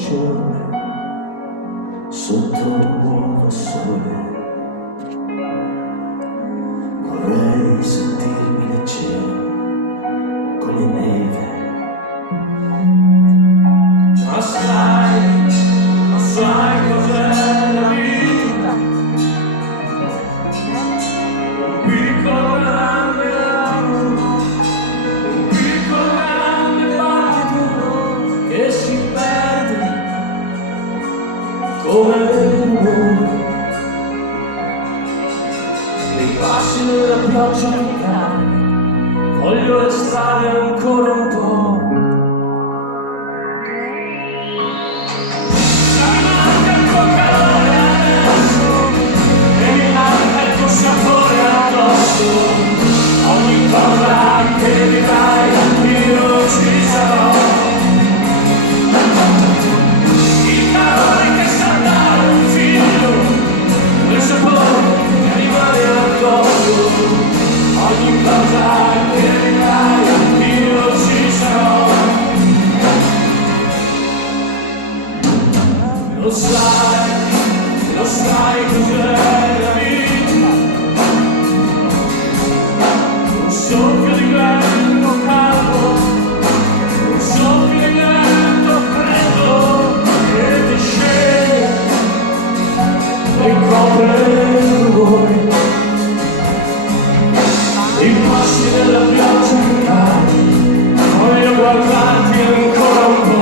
giorni sotto il nuovo sole. Vorrei sentirmi leggero con le neve. Ma sai cos'è la vita? Un piccolo grande lavoro, un piccolo grande battito che si perde come il rumore dei passi nella pioggia che cade. Voglio restare ancora un po'. Ogni cosa che dirai io ci sarò. Il calore che sa dare un filo, il sapore che rimane addosso. Ogni cosa che dirai io ci sarò. Lo sai cos'è la vita? Un soffio di vento caldo, un soffio di vento freddo che ti scende e copre il rumore. I passi della pioggia che cade, voglio guardarti ancora un po'.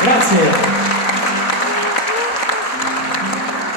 Grazie.